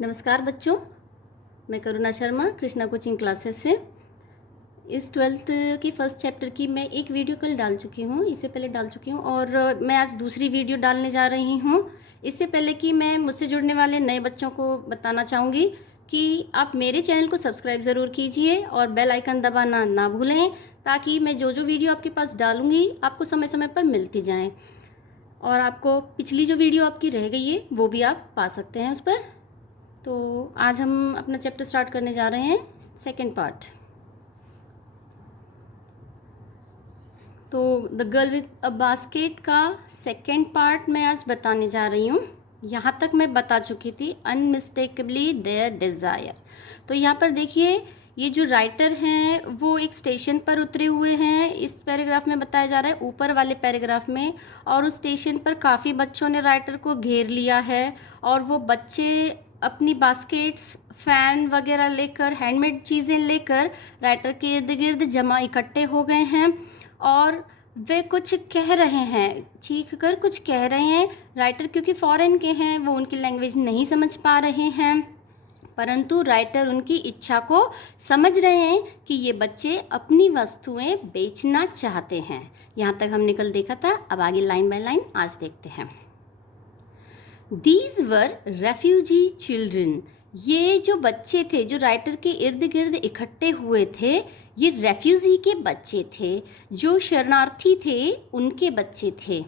नमस्कार बच्चों, मैं करुणा शर्मा कृष्णा कोचिंग क्लासेस से। इस 12th की फर्स्ट चैप्टर की मैं एक वीडियो कल डाल चुकी हूँ, इससे पहले डाल चुकी हूँ और मैं आज दूसरी वीडियो डालने जा रही हूँ। इससे पहले कि मैं मुझसे जुड़ने वाले नए बच्चों को बताना चाहूँगी कि आप मेरे चैनल को सब्सक्राइब ज़रूर कीजिए और बेल आइकन दबाना ना भूलें, ताकि मैं जो वीडियो आपके पास डालूँगी आपको समय समय पर मिलती जाएँ और आपको पिछली जो वीडियो आपकी रह गई है वो भी आप पा सकते हैं उस पर। तो आज हम अपना चैप्टर स्टार्ट करने जा रहे हैं, सेकेंड पार्ट। तो the girl with a basket का सेकेंड पार्ट मैं आज बताने जा रही हूँ। यहाँ तक मैं बता चुकी थी, अनमिस्टेकेबली देयर डिज़ायर। तो यहाँ पर देखिए, ये जो राइटर हैं वो एक स्टेशन पर उतरे हुए हैं। इस पैराग्राफ में बताया जा रहा है, ऊपर वाले पैराग्राफ में। और उस स्टेशन पर काफ़ी बच्चों ने राइटर को घेर लिया है और वो बच्चे अपनी बास्केट्स, फ़ैन वगैरह लेकर, हैंडमेड चीज़ें लेकर राइटर के इर्द गिर्द जमा इकट्ठे हो गए हैं और वे कुछ कह रहे हैं, चीख कर कुछ कह रहे हैं। राइटर क्योंकि फॉरेन के हैं, वो उनकी लैंग्वेज नहीं समझ पा रहे हैं, परंतु राइटर उनकी इच्छा को समझ रहे हैं कि ये बच्चे अपनी वस्तुएं बेचना चाहते हैं। यहाँ तक हमने कल देखा था, अब आगे लाइन बाय लाइन आज देखते हैं। These were refugee children. ये जो बच्चे थे जो राइटर के इर्द गिर्द इकट्ठे हुए थे, ये रेफ्यूजी के बच्चे थे, जो शरणार्थी थे उनके बच्चे थे।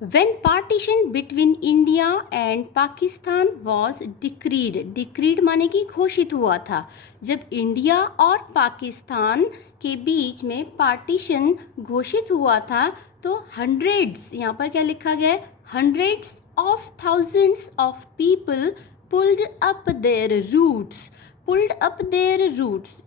When partition between India and Pakistan was decreed, decreed माने कि घोषित हुआ था। जब इंडिया और पाकिस्तान के बीच में पार्टीशन घोषित हुआ था तो हंड्रेड्स, यहाँ पर क्या लिखा गया है, hundreds of thousands of people pulled up their roots, pulled up their roots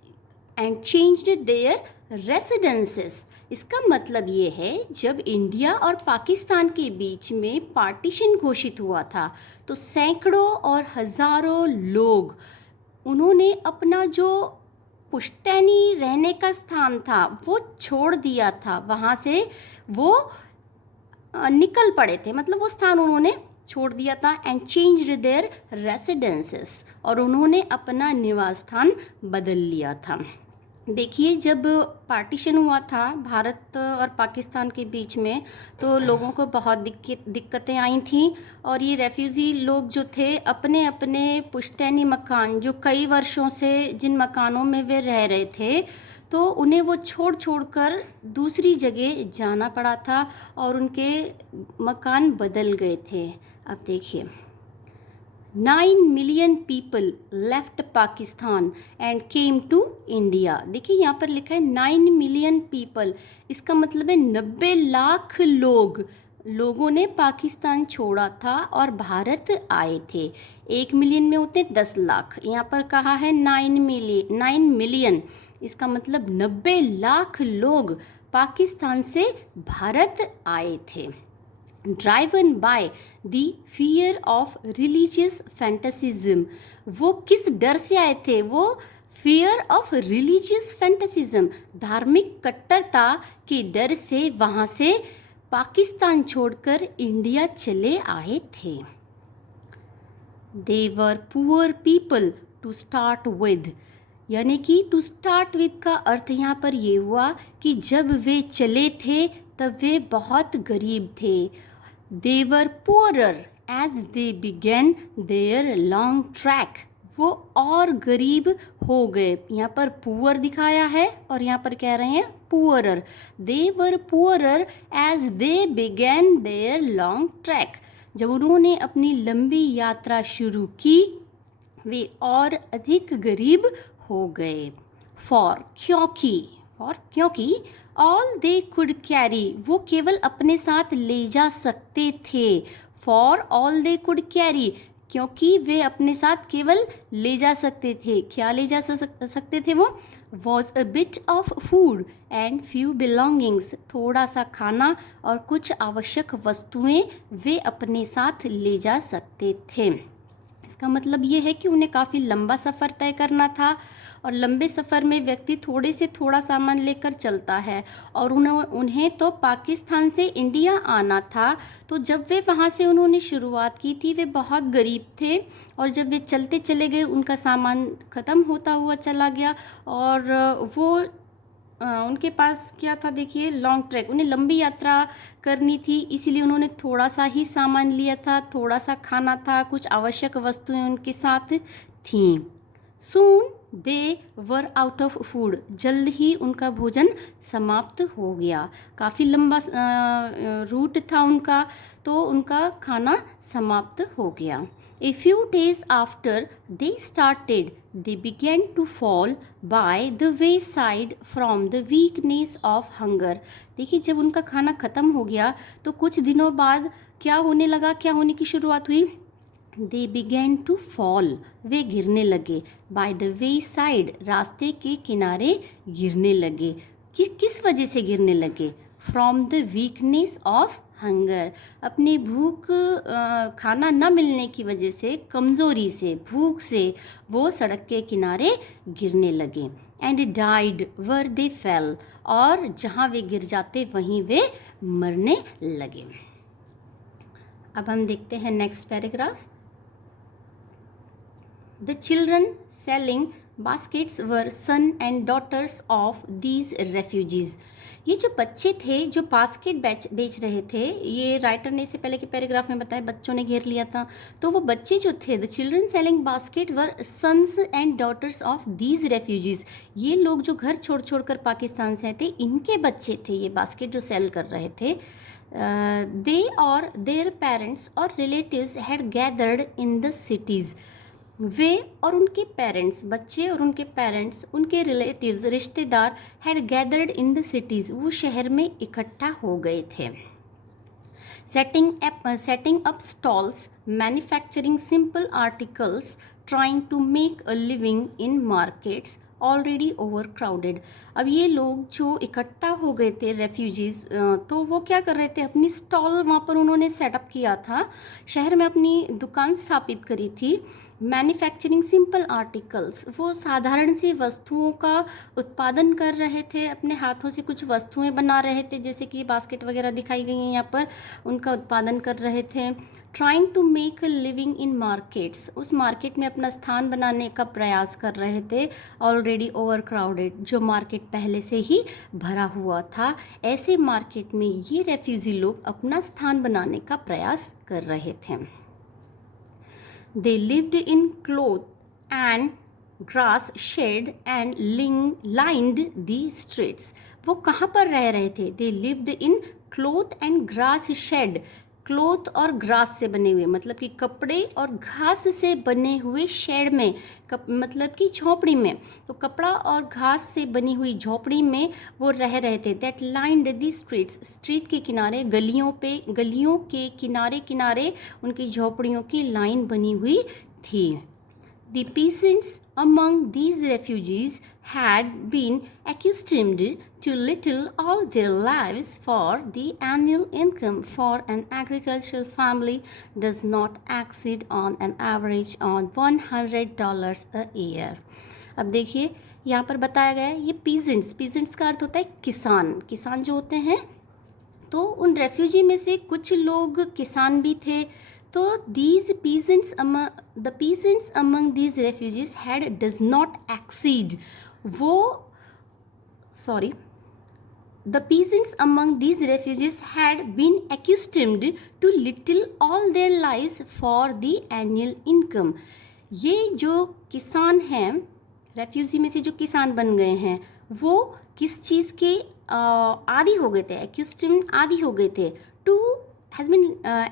and changed their residences। इसका मतलब ये है, जब इंडिया और पाकिस्तान के बीच में पार्टीशन घोषित हुआ था तो सैकड़ों और हज़ारों लोग, उन्होंने अपना जो पुश्तैनी रहने का स्थान था वो छोड़ दिया था, वहाँ से वो निकल पड़े थे, मतलब वो स्थान उन्होंने छोड़ दिया था। एंड चेंज्ड देयर रेसिडेंसेस, और उन्होंने अपना निवास स्थान बदल लिया था। देखिए, जब पार्टीशन हुआ था भारत और पाकिस्तान के बीच में तो लोगों को बहुत दिक्कतें आई थी और ये रेफ्यूज़ी लोग जो थे अपने अपने पुश्तैनी मकान, जो कई वर्षों से जिन मकानों में वे रह रहे थे, तो उन्हें वो छोड़ कर दूसरी जगह जाना पड़ा था और उनके मकान बदल गए थे। अब देखिए, 9 million people left Pakistan and came to India. देखिए यहाँ पर लिखा है 9 मिलियन पीपल, इसका मतलब है 90 लाख लोगों ने पाकिस्तान छोड़ा था और भारत आए थे। 1 मिलियन में होते 10 लाख, यहाँ पर कहा है 9 मिलियन, इसका मतलब 90 लाख लोग पाकिस्तान से भारत आए थे। Driven by the fear of religious fanaticism. वो किस डर से आए थे? वो फियर ऑफ रिलीजियस फैंटासिज्म, धार्मिक कट्टरता के डर से वहाँ से पाकिस्तान छोड़कर इंडिया चले आए थे। They were poor people to start with, यानी कि टू स्टार्ट विद का अर्थ यहाँ पर ये हुआ कि जब वे चले थे तब वे बहुत गरीब थे। They were poorer as they began their long trek। वो और गरीब हो गए। यहाँ पर पुअर दिखाया है और यहाँ पर कह रहे हैं poorer. They were poorer as they began their long trek। जब उन्होंने अपनी लंबी यात्रा शुरू की वे और अधिक गरीब हो गए। क्योंकि ऑल दे कुड कैरी, वो केवल अपने साथ ले जा सकते थे। For all they could carry, क्योंकि वे अपने साथ केवल ले जा सकते थे। क्या ले जा सकते थे वो? Was a bit of food and few belongings, थोड़ा सा खाना और कुछ आवश्यक वस्तुएं वे अपने साथ ले जा सकते थे। इसका मतलब ये है कि उन्हें काफ़ी लंबा सफ़र तय करना था और लंबे सफ़र में व्यक्ति थोड़े से थोड़ा सामान लेकर चलता है और उन्हें तो पाकिस्तान से इंडिया आना था। तो जब वे वहाँ से उन्होंने शुरुआत की थी वे बहुत गरीब थे और जब वे चलते चले गए उनका सामान ख़त्म होता हुआ चला गया और वो उनके पास क्या था, देखिए लॉन्ग ट्रैक, उन्हें लंबी यात्रा करनी थी, इसीलिए उन्होंने थोड़ा सा ही सामान लिया था, थोड़ा सा खाना था, कुछ आवश्यक वस्तुएं उनके साथ थीं। सून दे वर आउट ऑफ फूड, जल्द ही उनका भोजन समाप्त हो गया। काफ़ी लंबा रूट था उनका, तो उनका खाना समाप्त हो गया। A few days after they began to fall by the wayside from the weakness of hunger. देखिए जब उनका खाना ख़त्म हो गया तो कुछ दिनों बाद क्या होने लगा, क्या होने की शुरुआत हुई? They began to fall, वे गिरने लगे। By the wayside, रास्ते के किनारे गिरने लगे। किस वजह से गिरने लगे? From the weakness of hunger, अपनी भूख खाना न मिलने की वजह से, कमज़ोरी से, भूख से वो सड़क के किनारे गिरने लगे। And died were they fail, और जहाँ वे गिर जाते वहीं वे मरने लगे। अब हम देखते हैं next paragraph. The children selling baskets were son and daughters of these refugees. ये जो बच्चे थे जो बास्केट बेच रहे थे, ये राइटर ने इससे पहले के पैराग्राफ में बताया बच्चों ने घेर लिया था, तो वो बच्चे जो थे, the children selling basket were sons and daughters of these refugees, ये लोग जो घर छोड़ छोड़ कर पाकिस्तान से आए थे इनके बच्चे थे ये बास्केट जो सेल कर रहे थे। दे और देयर पेरेंट्स और relatives had gathered in the cities, वे और उनके पेरेंट्स, बच्चे और उनके पेरेंट्स, उनके रिलेटिव्स, रिश्तेदार, had gathered in the cities, वो शहर में इकट्ठा हो गए थे। Setting up stalls, manufacturing simple articles, trying to make a living in markets already over crowded. अब ये लोग जो इकट्ठा हो गए थे रेफ्यूजीज़, तो वो क्या कर रहे थे, अपनी स्टॉल वहाँ पर उन्होंने सेटअप किया था, शहर में अपनी दुकान स्थापित करी थी। मैन्युफैक्चरिंग सिंपल आर्टिकल्स, वो साधारण सी वस्तुओं का उत्पादन कर रहे थे, अपने हाथों से कुछ वस्तुएं बना रहे थे, जैसे कि बास्केट वगैरह दिखाई गई हैं यहाँ पर, उनका उत्पादन कर रहे थे। Trying to make a living in markets, उस मार्केट में अपना स्थान बनाने का प्रयास कर रहे थे। ऑलरेडी ओवर क्राउडेड, जो मार्केट पहले से ही भरा हुआ था, ऐसे मार्केट में ये रेफ्यूजी लोग अपना स्थान बनाने का प्रयास कर रहे थे। They lived in cloth and grass shed and lined the streets. वो कहाँ पर रह रहे थे? They lived in cloth and grass shed. Cloth और ग्रास से बने हुए, मतलब कि कपड़े और घास से बने हुए शेड में, मतलब कि झोपड़ी में, तो कपड़ा और घास से बनी हुई झोपड़ी में वो रह रहे थे। That lined the streets, street के किनारे, गलियों के किनारे किनारे उनकी झोपड़ियों की लाइन बनी हुई थी। The peasants among these refugees had been accustomed to little all their lives, for the annual income for an agricultural family does not exceed on an average on $100 a year. अब देखिए यहाँ पर बताया गया है, ये पीजेंट्स का अर्थ होता है किसान जो होते हैं, तो उन रेफ्यूजी में से कुछ लोग किसान भी थे। तो the peasants among these refugees does not exceed, the peasants among these refugees had been accustomed to little all their lives for the annual income. ये जो किसान हैं, रेफ्यूजी में से जो किसान बन गए हैं, वो किस चीज़ के आदी हो गए थे, accustomed आदी हो गए थे, has been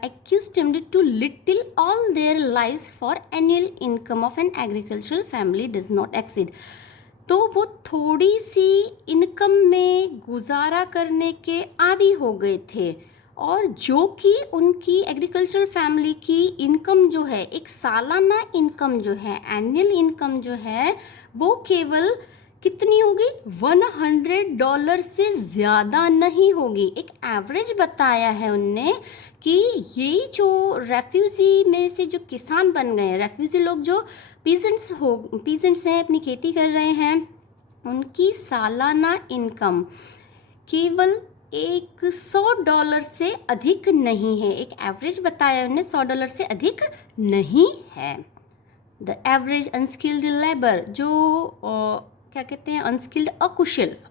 accustomed to little all their lives for annual income of an agricultural family does not exceed. तो वो थोड़ी सी इनकम में गुजारा करने के आदी हो गए थे, और जो कि उनकी एग्रीकल्चरल फैमिली की इनकम जो है, एक सालाना इनकम जो है, एनुअल इनकम जो है, वो केवल कितनी होगी? $100 से ज़्यादा नहीं होगी। एक एवरेज बताया है उनने कि यही जो रेफ्यूजी में से जो किसान बन गए हैं, रेफ्यूजी लोग जो पीजेंट्स हैं, अपनी खेती कर रहे हैं, उनकी सालाना इनकम केवल $100 से अधिक नहीं है। एक एवरेज बताया उन्होंने, $100 से अधिक नहीं है। द एवरेज अनस्किल्ड लेबर, जो क्या कहते हैं, अनस्किल्ड,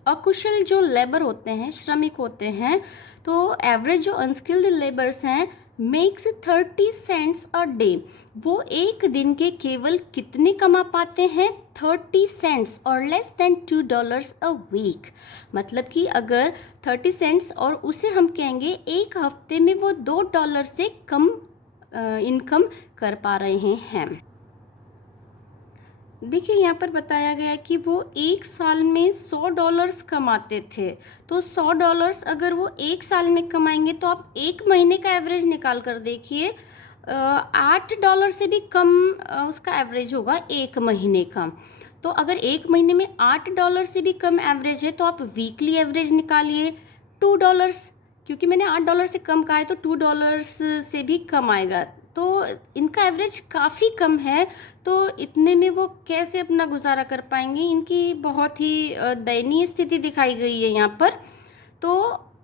अकुशल जो लेबर होते हैं, श्रमिक होते हैं, तो एवरेज जो अनस्किल्ड लेबर्स हैं मेक्स 30 सेंट्स अ डे, वो एक दिन के केवल कितने कमा पाते हैं? 30 सेंट्स और लेस देन $2 अ वीक। मतलब कि अगर 30 सेंट्स और उसे हम कहेंगे एक हफ्ते में वो $2 से कम इनकम कर पा रहे हैं। देखिए यहाँ पर बताया गया कि वो एक साल में $100 कमाते थे, तो $100 अगर वो एक साल में कमाएंगे तो आप एक महीने का एवरेज निकाल कर देखिए, $8 से भी कम उसका एवरेज होगा एक महीने का। तो अगर एक महीने में $8 से भी कम एवरेज है तो आप वीकली एवरेज निकालिए $2, क्योंकि मैंने $8 से कम कहा है तो $2 से भी कम आएगा। तो इनका एवरेज काफ़ी कम है, तो इतने में वो कैसे अपना गुजारा कर पाएंगे? इनकी बहुत ही दयनीय स्थिति दिखाई गई है यहाँ पर। तो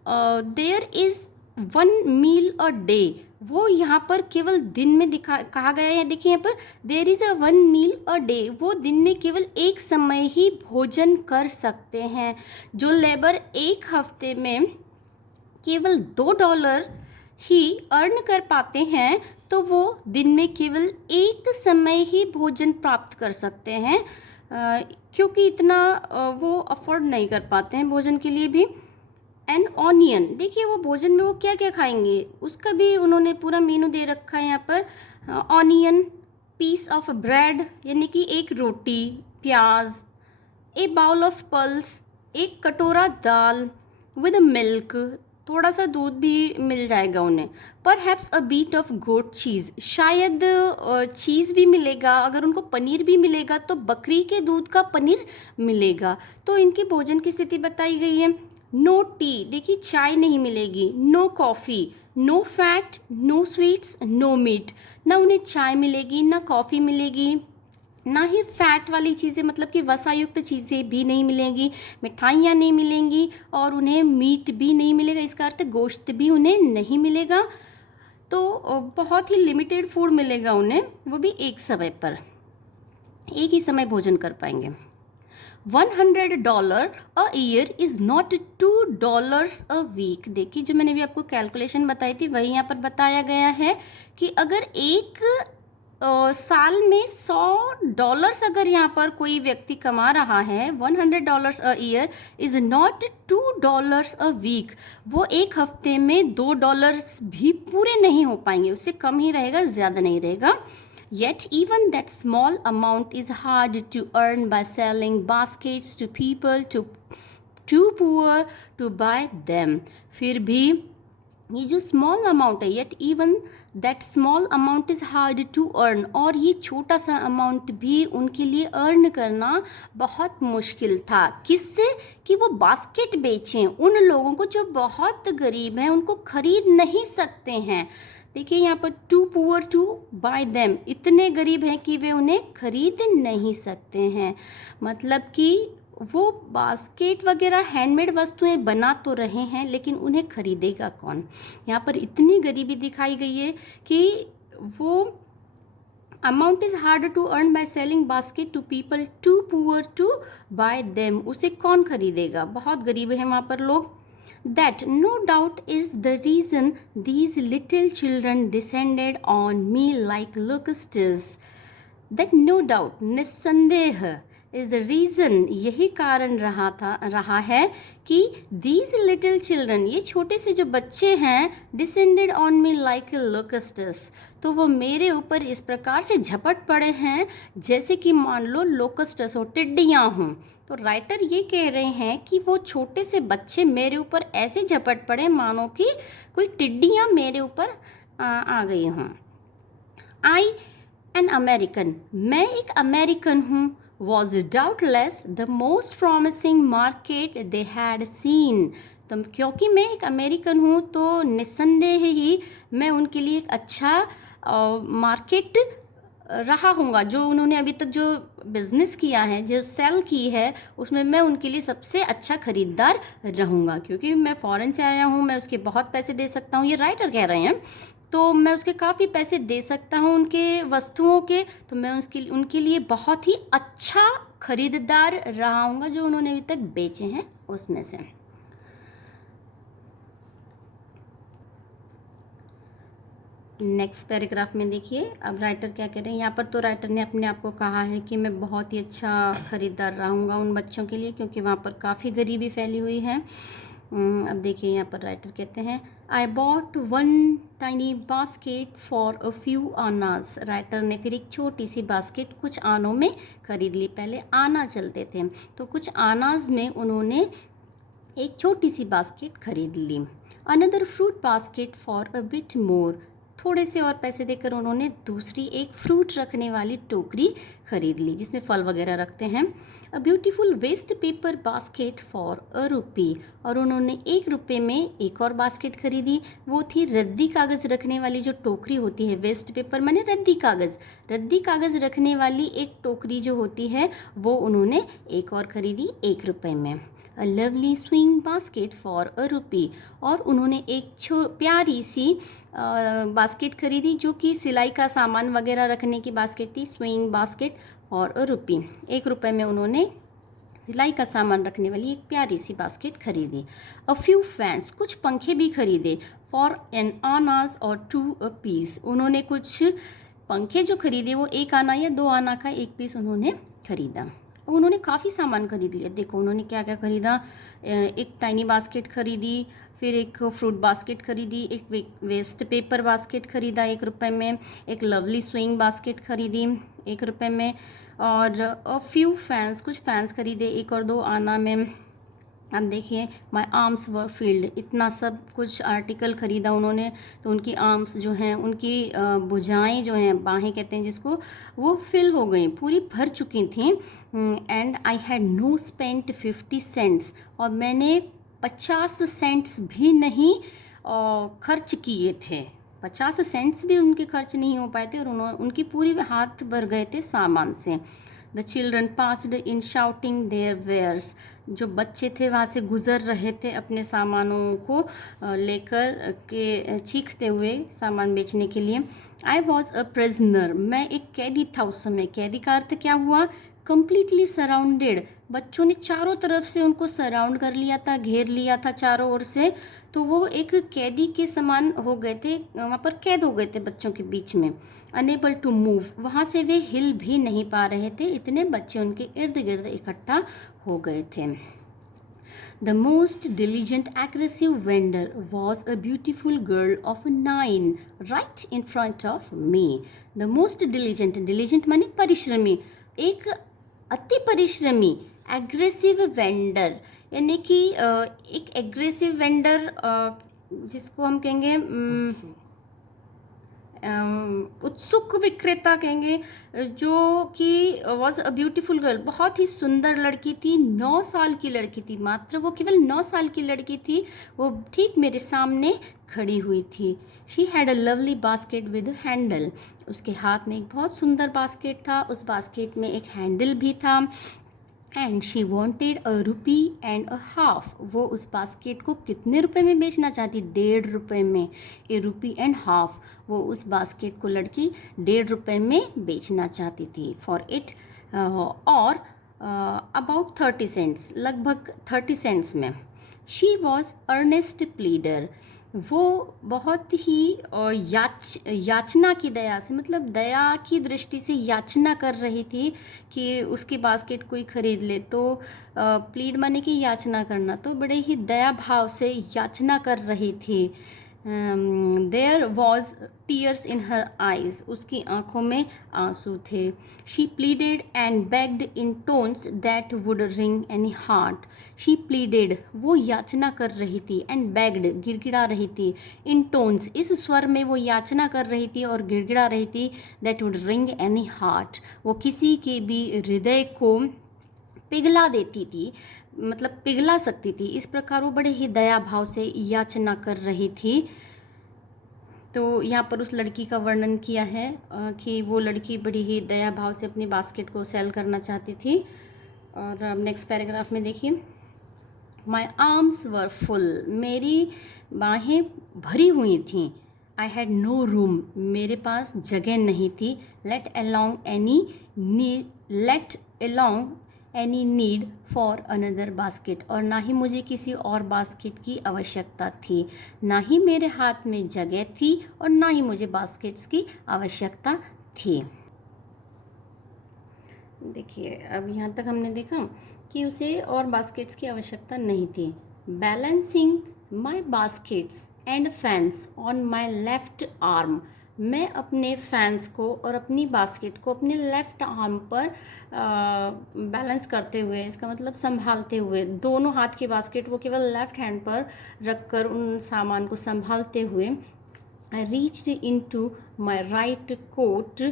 there is 1 meal a day, वो यहाँ पर केवल दिन में कहा गया है। देखिए यहाँ पर there is a 1 meal a day, वो दिन में केवल एक समय ही भोजन कर सकते हैं। जो लेबर एक हफ्ते में केवल $2 ही अर्न कर पाते हैं, तो वो दिन में केवल एक समय ही भोजन प्राप्त कर सकते हैं, क्योंकि इतना वो अफोर्ड नहीं कर पाते हैं भोजन के लिए भी। एंड ऑनियन, देखिए वो भोजन में वो क्या क्या खाएंगे उसका भी उन्होंने पूरा मेनू दे रखा है यहाँ पर। ऑनियन, पीस ऑफ ब्रेड यानी कि एक रोटी, प्याज, ए बाउल ऑफ पल्स, एक कटोरा दाल विद मिल्क, थोड़ा सा दूध भी मिल जाएगा उन्हें। Perhaps a bit of goat cheese, शायद चीज़ भी मिलेगा। अगर उनको पनीर भी मिलेगा तो बकरी के दूध का पनीर मिलेगा। तो इनकी भोजन की स्थिति बताई गई है। नो टी, देखिए चाय नहीं मिलेगी। No coffee, no fat, no sweets, no meat, ना उन्हें चाय मिलेगी, ना कॉफ़ी मिलेगी, ना ही फैट वाली चीज़ें, मतलब कि वसायुक्त चीज़ें भी नहीं मिलेंगी, मिठाइयाँ नहीं मिलेंगी और उन्हें मीट भी नहीं मिलेगा, इसका अर्थ गोश्त भी उन्हें नहीं मिलेगा। तो बहुत ही लिमिटेड फूड मिलेगा उन्हें, वो भी एक समय पर, एक ही समय भोजन कर पाएंगे। $100 a year is not $2 a week. देखिए जो मैंने भी आपको कैलकुलेशन बताई थी वही यहाँ पर बताया गया है कि अगर एक साल में $100 अगर यहाँ पर कोई व्यक्ति कमा रहा है, $100 a year is not $2 a week, वो एक हफ्ते में $2 भी पूरे नहीं हो पाएंगे, उससे कम ही रहेगा, ज़्यादा नहीं रहेगा। Yet even that small amount is hard to earn by selling baskets to people too poor to buy them. फिर भी ये जो स्मॉल अमाउंट है, yet even that small amount is hard to earn, और ये छोटा सा अमाउंट भी उनके लिए अर्न करना बहुत मुश्किल था। किससे? कि वो बास्केट बेचें उन लोगों को जो बहुत गरीब हैं, उनको खरीद नहीं सकते हैं। देखिए यहाँ पर too poor to buy them, इतने गरीब हैं कि वे उन्हें खरीद नहीं सकते हैं। मतलब कि वो बास्केट वगैरह हैंडमेड वस्तुएं बना तो रहे हैं, लेकिन उन्हें खरीदेगा कौन? यहाँ पर इतनी गरीबी दिखाई गई है कि वो amount is hard to earn by selling basket to people too poor to buy them, उसे कौन खरीदेगा? बहुत गरीब हैं वहाँ पर लोग। That no doubt is the reason these little children descended on me like locusts. That no doubt, निस्संदेह, is the reason, यही कारण रहा है कि these little children, ये छोटे से जो बच्चे हैं, descended on me like locusts, तो वो मेरे ऊपर इस प्रकार से झपट पड़े हैं जैसे कि मान लो लोकस्टस हो, टिड्डियाँ हों। तो राइटर ये कह रहे हैं कि वो छोटे से बच्चे मेरे ऊपर ऐसे झपट पड़े मानो कि कोई टिड्डियाँ मेरे ऊपर आ गई हों। आई एन अमेरिकन, मैं एक अमेरिकन हूँ। was doubtless the most promising market they had seen. तो क्योंकि मैं एक अमेरिकन हूँ तो निस्संदेह ही मैं उनके लिए एक अच्छा मार्केट रहा हूँगा। जो उन्होंने अभी तक जो बिज़नेस किया है, जो सेल की है, उसमें मैं उनके लिए सबसे अच्छा ख़रीदार रहूँगा। क्योंकि मैं फ़ॉरेन से आया हूँ, मैं उसके बहुत पैसे दे सकता हूँ, ये राइटर कह रहे हैं, तो मैं उसके काफ़ी पैसे दे सकता हूँ उनके वस्तुओं के, तो मैं उनके लिए बहुत ही अच्छा ख़रीदार रहूँगा जो उन्होंने अभी तक बेचे हैं उसमें से। नेक्स्ट पैराग्राफ में देखिए अब राइटर क्या कह रहे हैं। यहाँ पर तो राइटर ने अपने आप को कहा है कि मैं बहुत ही अच्छा ख़रीदार रहूँगा उन बच्चों के लिए, क्योंकि वहाँ पर काफ़ी गरीबी फैली हुई है। अब देखिए यहाँ पर राइटर कहते हैं, I bought one tiny basket for a few आनाज। राइटर ने फिर एक छोटी सी बास्केट कुछ आनों में ख़रीद ली। पहले आना चलते थे, तो कुछ आनाज में उन्होंने एक छोटी सी बास्केट खरीद ली। Another fruit basket for a bit more. थोड़े से और पैसे देकर उन्होंने दूसरी एक फ्रूट रखने वाली टोकरी खरीद ली जिसमें फल वगैरह रखते हैं। A beautiful waste paper basket for a rupee. और उन्होंने 1 रुपये में एक और बास्केट खरीदी। वो थी रद्दी कागज़ रखने वाली जो टोकरी होती है। वेस्ट पेपर माने रद्दी कागज़ रखने वाली एक टोकरी जो होती है वो उन्होंने एक और ख़रीदी 1 रुपये में। A lovely swing basket for a rupee. और उन्होंने एक प्यारी सी बास्केट खरीदी जो कि सिलाई का सामान वगैरह रखने की बास्केट थी। स्विंग बास्केट और अ रुपी। 1 रुपये में उन्होंने सिलाई का सामान रखने वाली एक प्यारी सी बास्केट खरीदी। A few fans. कुछ पंखे भी खरीदे। फॉर एन आनाज और 2 अ पीस। उन्होंने कुछ पंखे जो खरीदे वो 1 आना या 2 आना का 1 पीस उन्होंने खरीदा। उन्होंने काफ़ी सामान खरीद लिया। देखो उन्होंने क्या क्या खरीदा। एक टाइनी बास्केट खरीदी, फिर एक फ्रूट बास्केट खरीदी, एक वेस्ट पेपर बास्केट खरीदा 1 रुपये में, एक लवली स्विंग बास्केट खरीदी 1 रुपये में, और अ फ्यू फैंस। कुछ फैंस खरीदे 1 और 2 आना में। अब देखिए माई आर्म्स वर फील्ड। इतना सब कुछ आर्टिकल ख़रीदा उन्होंने, तो उनकी आर्म्स जो हैं, उनकी भुजाएं जो हैं, बाहें कहते हैं जिसको, वो फिल हो गई, पूरी भर चुकी थी। And I had no spent 50 cents. और मैंने 50 सेंट्स भी नहीं खर्च किए थे। 50 सेंट्स भी उनके खर्च नहीं हो पाए थे और उनकी पूरी हाथ भर गए थे सामान से। The children passed in shouting their wares. जो बच्चे थे वहाँ से गुज़र रहे थे अपने सामानों को लेकर के चीखते हुए सामान बेचने के लिए। I was a prisoner. मैं एक कैदी था उस समय। कैदी का अर्थ क्या हुआ? Completely surrounded. बच्चों ने चारों तरफ से उनको सराउंड कर लिया था, घेर लिया था चारों ओर से, तो वो एक कैदी के समान हो गए थे, वहाँ पर कैद हो गए थे बच्चों के बीच में। Unable to move. वहाँ से वे हिल भी नहीं पा रहे थे, इतने बच्चे उनके इर्द गिर्द इकट्ठा हो गए थे। The most diligent aggressive vendor was a beautiful girl of 9 right in front of me. The most diligent माने परिश्रमी, एक अति परिश्रमी एग्रेसिव वेंडर, यानी कि एक एग्रेसिव वेंडर जिसको हम कहेंगे उत्सुक विक्रेता कहेंगे, जो कि वॉज अ ब्यूटीफुल गर्ल, बहुत ही सुंदर लड़की थी। 9 साल की लड़की थी, मात्र वो केवल 9 साल की लड़की थी। वो ठीक मेरे सामने खड़ी हुई थी। She had a lovely basket with handle. उसके हाथ में एक बहुत सुंदर बास्केट था, उस बास्केट में एक हैंडल भी था। And she wanted a rupee and a half. वो उस बास्केट को कितने रुपए में बेचना चाहती? 1.5 रुपये में। ए रुपी एंड हाफ। वो उस बास्केट को लड़की 1.5 रुपये में बेचना चाहती थी। For it or about 30 cents, लगभग 30 सेंट्स में। She was earnest pleader. वो बहुत ही याचना की दया से, मतलब दया की दृष्टि से याचना कर रही थी कि उसकी बास्केट कोई ख़रीद ले। तो प्लीड माने कि याचना करना, तो बड़े ही दया भाव से याचना कर रही थी there was tears in her eyes, उसकी आंखों में आंसू थे. She pleaded and begged in tones that would ring any heart. She pleaded, वो याचना कर रही थी, एंड बेग्ड, गिड़गिड़ा रही थी, इन टोन्स, इस स्वर में वो याचना कर रही थी और गिड़गिड़ा रही थी, that would ring any heart, वो किसी के भी हृदय को पिघला देती थी, मतलब पिघला सकती थी. इस प्रकार वो बड़े ही दया भाव से याचना कर रही थी. तो यहाँ पर उस लड़की का वर्णन किया है कि वो लड़की बड़ी ही दया भाव से अपनी बास्केट को सेल करना चाहती थी. और अब नेक्स्ट पैराग्राफ में देखिए, माई आर्म्स वर फुल, मेरी बाहें भरी हुई थीं. आई हैड नो रूम, मेरे पास जगह नहीं थी. Let alone any need for another basket, और ना ही मुझे किसी और बास्केट की आवश्यकता थी. ना ही मेरे हाथ में जगह थी और ना ही मुझे बास्केट्स की आवश्यकता थी. देखिए, अब यहाँ तक हमने देखा कि उसे और बास्केट्स की आवश्यकता नहीं थी. Balancing my baskets and fans on my left arm, मैं अपने फैंस को और अपनी बास्केट को अपने लेफ्ट आर्म पर बैलेंस करते हुए, इसका मतलब संभालते हुए, दोनों हाथ की बास्केट वो केवल लेफ्ट हैंड पर रखकर उन सामान को संभालते हुए, I reached into my right coat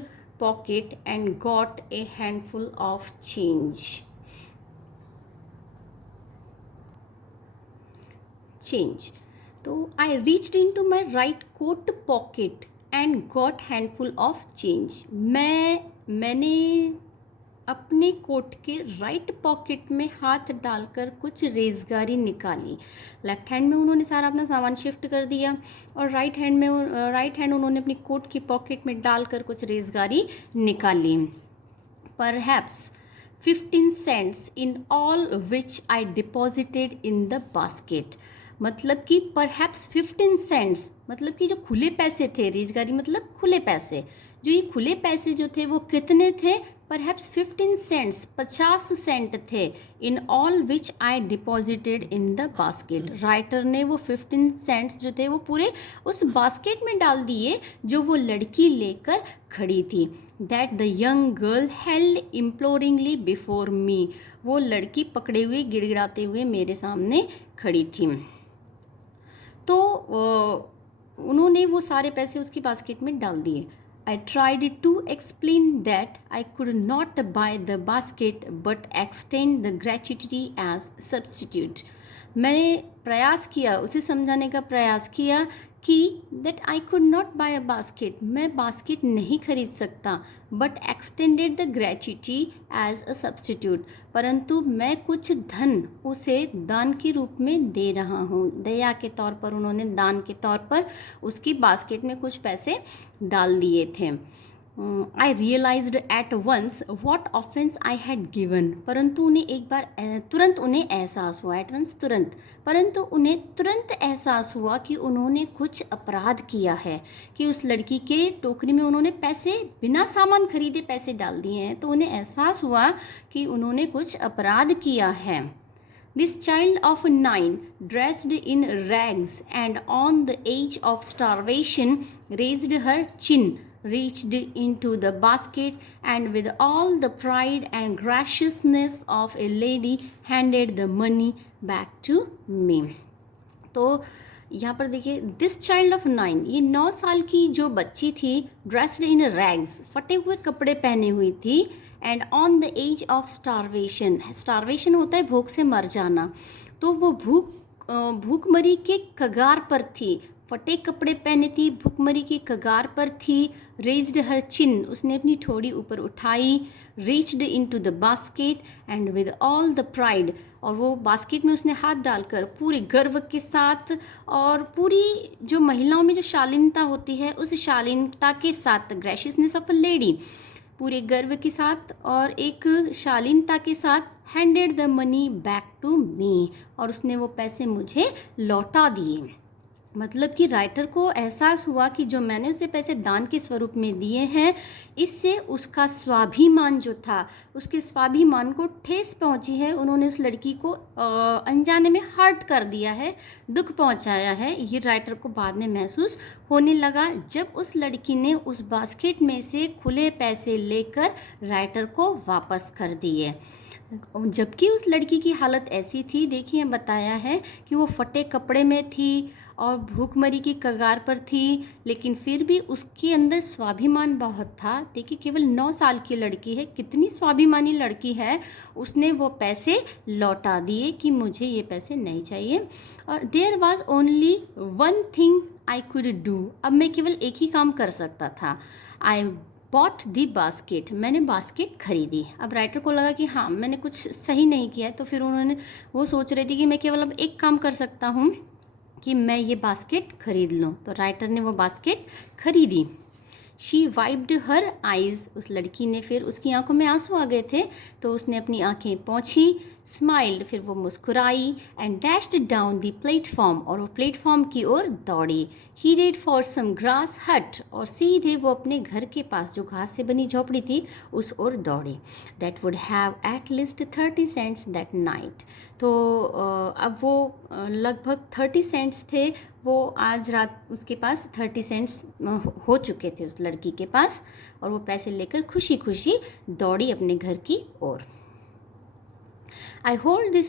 pocket and got a handful of change. तो I reached into my right coat pocket and got handful of change. मैंने अपने कोट के राइट पॉकेट में हाथ डालकर कुछ रेजगारी निकाली. लेफ्ट हैंड में उन्होंने सारा अपना सामान शिफ्ट कर दिया और राइट हैंड उन्होंने अपनी कोट की पॉकेट में डालकर कुछ रेजगारी निकाली. Perhaps 15 cents in all which I deposited in the basket. मतलब कि परहैप्स 15 cents, मतलब कि जो खुले पैसे थे, रेजगारी मतलब खुले पैसे, जो ये खुले पैसे जो थे वो कितने थे? परहैप्स 15 cents, 50 सेंट थे. In all which I deposited in the basket, writer ने वो 15 cents जो थे वो पूरे उस बास्केट में डाल दिए जो वो लड़की लेकर खड़ी थी. That the young girl held imploringly before me, वो लड़की पकड़े हुए गिड़गिड़ाते हुए मेरे सामने खड़ी थी. तो उन्होंने वो सारे पैसे उसकी बास्केट में डाल दिए. I tried to explain that I could not buy the basket but extend the gratuity as substitute. मैंने प्रयास किया, उसे समझाने का प्रयास किया कि that I could not buy a basket, मैं बास्केट नहीं खरीद सकता, but extended the gratuity as a substitute, परंतु मैं कुछ धन उसे दान के रूप में दे रहा हूँ. दया के तौर पर उन्होंने दान के तौर पर उसकी बास्केट में कुछ पैसे डाल दिए थे. I realised at once what offence I had given, परंतु उन्हें एक बार तुरंत उन्हें एहसास हुआ, एट वंस तुरंत, परंतु उन्हें तुरंत एहसास हुआ कि उन्होंने कुछ अपराध किया है, कि उस लड़की के टोकरी में उन्होंने पैसे बिना सामान खरीदे पैसे डाल दिए हैं. तो उन्हें एहसास हुआ कि उन्होंने कुछ अपराध किया है. This child of 9, dressed in rags and on the edge of starvation, raised her chin, reached into the basket, and with all the pride and graciousness of a lady, handed the money back to me. तो यहाँ पर देखिए, this child of 9, ये 9 साल की जो बच्ची थी, ड्रेस्ड इन रैग्स, फटे हुए कपड़े पहने हुई थी, and on the edge of starvation, starvation होता है भूख से मर जाना, तो वो भूखमरी के कगार पर थी, फटे कपड़े पहने थी, भूखमरी की कगार पर थी. रेज्ड हर चिन, उसने अपनी ठोड़ी ऊपर उठाई. Reached into the basket and with all the pride, और वो बास्केट में उसने हाथ डालकर पूरे गर्व के साथ और पूरी जो महिलाओं में जो शालीनता होती है उस शालीनता के साथ, ग्रेशियसनेस ऑफ अ लेडी, पूरे गर्व के साथ और एक शालीनता के साथ, handed the money back to me, और उसने वो पैसे मुझे लौटा दिए. मतलब कि राइटर को एहसास हुआ कि जो मैंने उसे पैसे दान के स्वरूप में दिए हैं, इससे उसका स्वाभिमान जो था, उसके स्वाभिमान को ठेस पहुंची है। उन्होंने उस लड़की को अनजाने में हर्ट कर दिया है, दुख पहुंचाया है। ये राइटर को बाद में महसूस होने लगा जब उस लड़की ने उस बास्केट में से खुले पैसे लेकर राइटर को वापस कर दिए। जबकि उस लड़की की हालत ऐसी थी, देखिए बताया है कि वो फटे कपड़े में थी और भूखमरी की कगार पर थी, लेकिन फिर भी उसके अंदर स्वाभिमान बहुत था। देखिए केवल 9 साल की लड़की है, कितनी स्वाभिमानी लड़की है। उसने वो पैसे लौटा दिए कि मुझे ये पैसे नहीं चाहिए। और there was only one thing I could do, अब मैं केवल एक ही काम कर सकता था। आई बॉट दी बास्केट, मैंने बास्केट खरीदी। अब राइटर को लगा कि हाँ मैंने कुछ सही नहीं किया है, तो फिर वो सोच रही थी कि मैं केवल अब एक काम कर सकता हूँ कि मैं ये बास्केट खरीद लूँ। तो राइटर ने वो बास्केट खरीदी। शी वाइप्ड हर आइज़, उस लड़की ने, फिर उसकी आंखों में आंसू आ गए थे तो उसने अपनी आंखें पोंछी। स्माइल्ड, फिर वो मुस्कुराई। And dashed down the platform, और वो प्लेटफॉर्म की ओर दौड़ी। हीडेड फॉर सम ग्रास हट, और सीधे वो अपने घर के पास जो घास से बनी झोपड़ी थी उस ओर दौड़ी। That would have at least 30 cents that night, तो अब वो लगभग 30 सेंट्स थे, वो आज रात उसके पास 30 सेंट्स हो चुके थे उस लड़की के पास, और वो पैसे लेकर खुशी खुशी दौड़ी अपने घर की ओर। I told this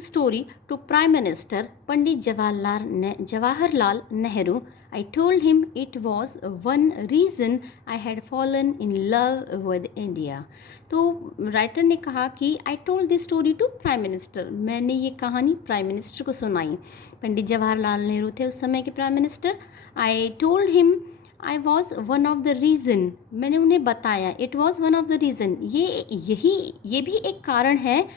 story to Prime Minister Pandit Jawaharlal Nehru. I told him it was one reason I had fallen in love with India. तो राइटर ने कहा कि I told this story to Prime Minister, मैंने ये कहानी prime minister को सुनाई। पंडित जवाहरलाल नेहरू थे उस समय के prime minister. I told him I was one of the reason, मैंने उन्हें बताया, it was one of the reason, ये भी एक कारण है,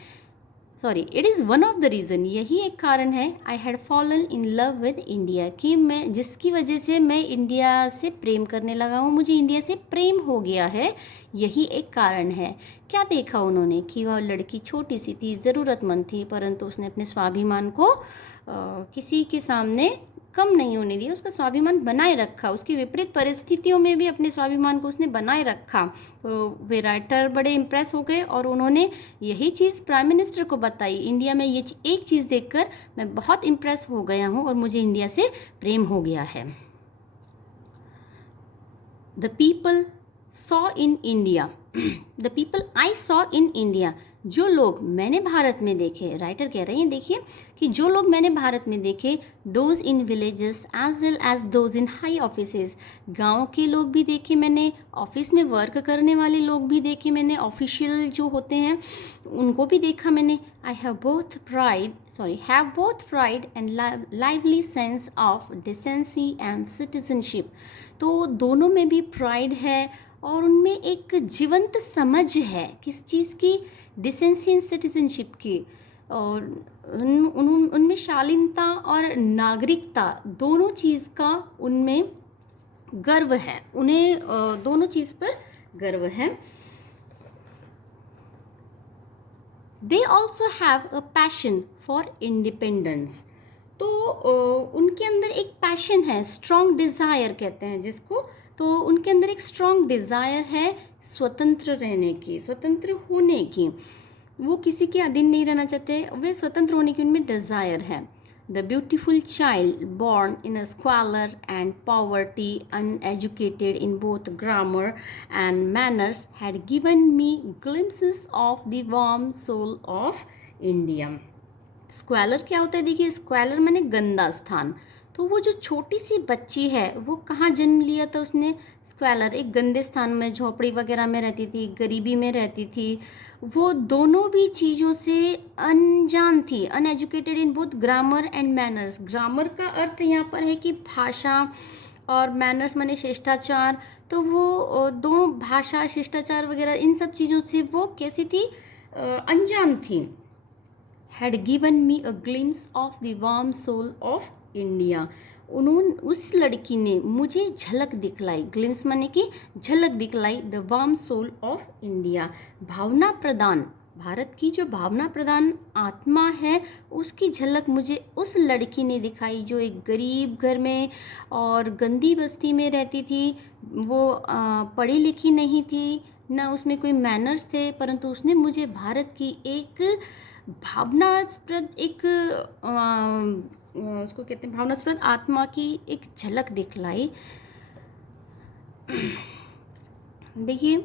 it is one of the reason, यही एक कारण है, I had fallen in love with India, कि मैं जिसकी वजह से मैं इंडिया से प्रेम करने लगा हूँ, मुझे इंडिया से प्रेम हो गया है, यही एक कारण है। क्या देखा उन्होंने कि वह लड़की छोटी सी थी, ज़रूरतमंद थी, परंतु उसने अपने स्वाभिमान को किसी के सामने कम नहीं होने दिया, उसका स्वाभिमान बनाए रखा। उसकी विपरीत परिस्थितियों में भी अपने स्वाभिमान को उसने बनाए रखा। तो वे राइटर बड़े इम्प्रेस हो गए और उन्होंने यही चीज़ प्राइम मिनिस्टर को बताई। इंडिया में ये एक चीज़ देखकर मैं बहुत इम्प्रेस हो गया हूँ और मुझे इंडिया से प्रेम हो गया है। The people saw in India, the people I saw in India, जो लोग मैंने भारत में देखे, राइटर कह रहे हैं देखिए कि जो लोग मैंने भारत में देखे, those in villages as well as those in high offices, गाँव के लोग भी देखे मैंने, ऑफिस में वर्क करने वाले लोग भी देखे मैंने, ऑफिशियल जो होते हैं उनको भी देखा मैंने। I have both pride and lively sense of decency and citizenship, तो दोनों में भी प्राइड है और उनमें एक जीवंत समझ है किस चीज़ की, डिसेंसी एंड सिटीजनशिप की, और उनमें शालीनता और नागरिकता दोनों चीज़ का उनमें गर्व है, उन्हें दोनों चीज़ पर गर्व है। They also have a passion for independence, तो उनके अंदर एक पैशन है, स्ट्रॉन्ग डिज़ायर कहते हैं जिसको, तो उनके अंदर एक स्ट्रॉन्ग डिज़ायर है स्वतंत्र रहने की, स्वतंत्र होने की, वो किसी के अधीन नहीं रहना चाहते, वे स्वतंत्र होने की उनमें डिज़ायर है। The beautiful child born in a squalor and poverty, uneducated in both grammar and manners, had given me glimpses of the warm soul of India. Squalor क्या होता है, देखिए स्क्वालर माने गंदा स्थान, तो वो जो छोटी सी बच्ची है वो कहाँ जन्म लिया था उसने, स्क्वालर, एक गंदे स्थान में, झोपड़ी वगैरह में रहती थी, गरीबी में रहती थी, वो दोनों भी चीज़ों से अनजान थी। Uneducated in both grammar and manners, grammar का अर्थ यहाँ पर है कि भाषा, और मैनर्स माने शिष्टाचार, तो वो दोनों भाषा, शिष्टाचार वगैरह इन सब चीज़ों से वो कैसी थी, अनजान थी। Had given me a glimpse of the warm soul of India, उस लड़की ने मुझे झलक दिखलाई, ग्लिम्स माने कि झलक दिखलाई, the warm soul of India, भावना प्रदान, भारत की जो भावना प्रधान आत्मा है उसकी झलक मुझे उस लड़की ने दिखाई जो एक गरीब घर में और गंदी बस्ती में रहती थी। वो पढ़ी लिखी नहीं थी, ना उसमें कोई मैनर्स थे, परंतु उसने मुझे भारत की एक भावनास्पद एक उसको कहते हैं भावनास्पद आत्मा की एक झलक दिखलाई। देखिए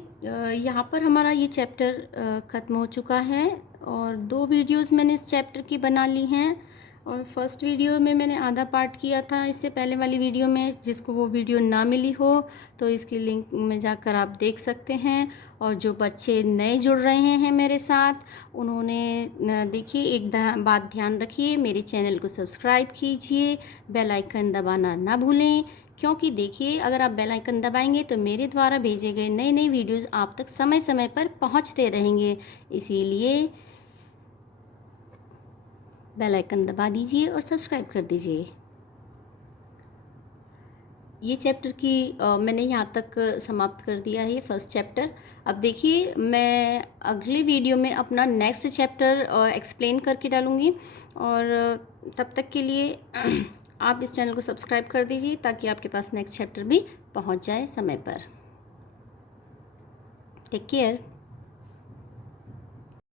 यहाँ पर हमारा ये चैप्टर ख़त्म हो चुका है और 2 वीडियोस मैंने इस चैप्टर की बना ली हैं। और फर्स्ट वीडियो में मैंने आधा पार्ट किया था इससे पहले वाली वीडियो में, जिसको वो वीडियो ना मिली हो तो इसकी लिंक में जाकर आप देख सकते हैं। और जो बच्चे नए जुड़ रहे हैं मेरे साथ, उन्होंने देखिए एक बात ध्यान रखिए, मेरे चैनल को सब्सक्राइब कीजिए, बेल आइकन दबाना ना भूलें, क्योंकि देखिए अगर आप बेल आइकन दबाएंगे तो मेरे द्वारा भेजे गए नए नए वीडियोस आप तक समय समय पर पहुंचते रहेंगे। इसीलिए बेल आइकन दबा दीजिए और सब्सक्राइब कर दीजिए। ये चैप्टर की मैंने यहाँ तक समाप्त कर दिया है, ये फर्स्ट चैप्टर। अब देखिए मैं अगले वीडियो में अपना नेक्स्ट चैप्टर एक्सप्लेन करके डालूँगी। और तब तक के लिए आप इस चैनल को सब्सक्राइब कर दीजिए ताकि आपके पास नेक्स्ट चैप्टर भी पहुँच जाए समय पर। Take care.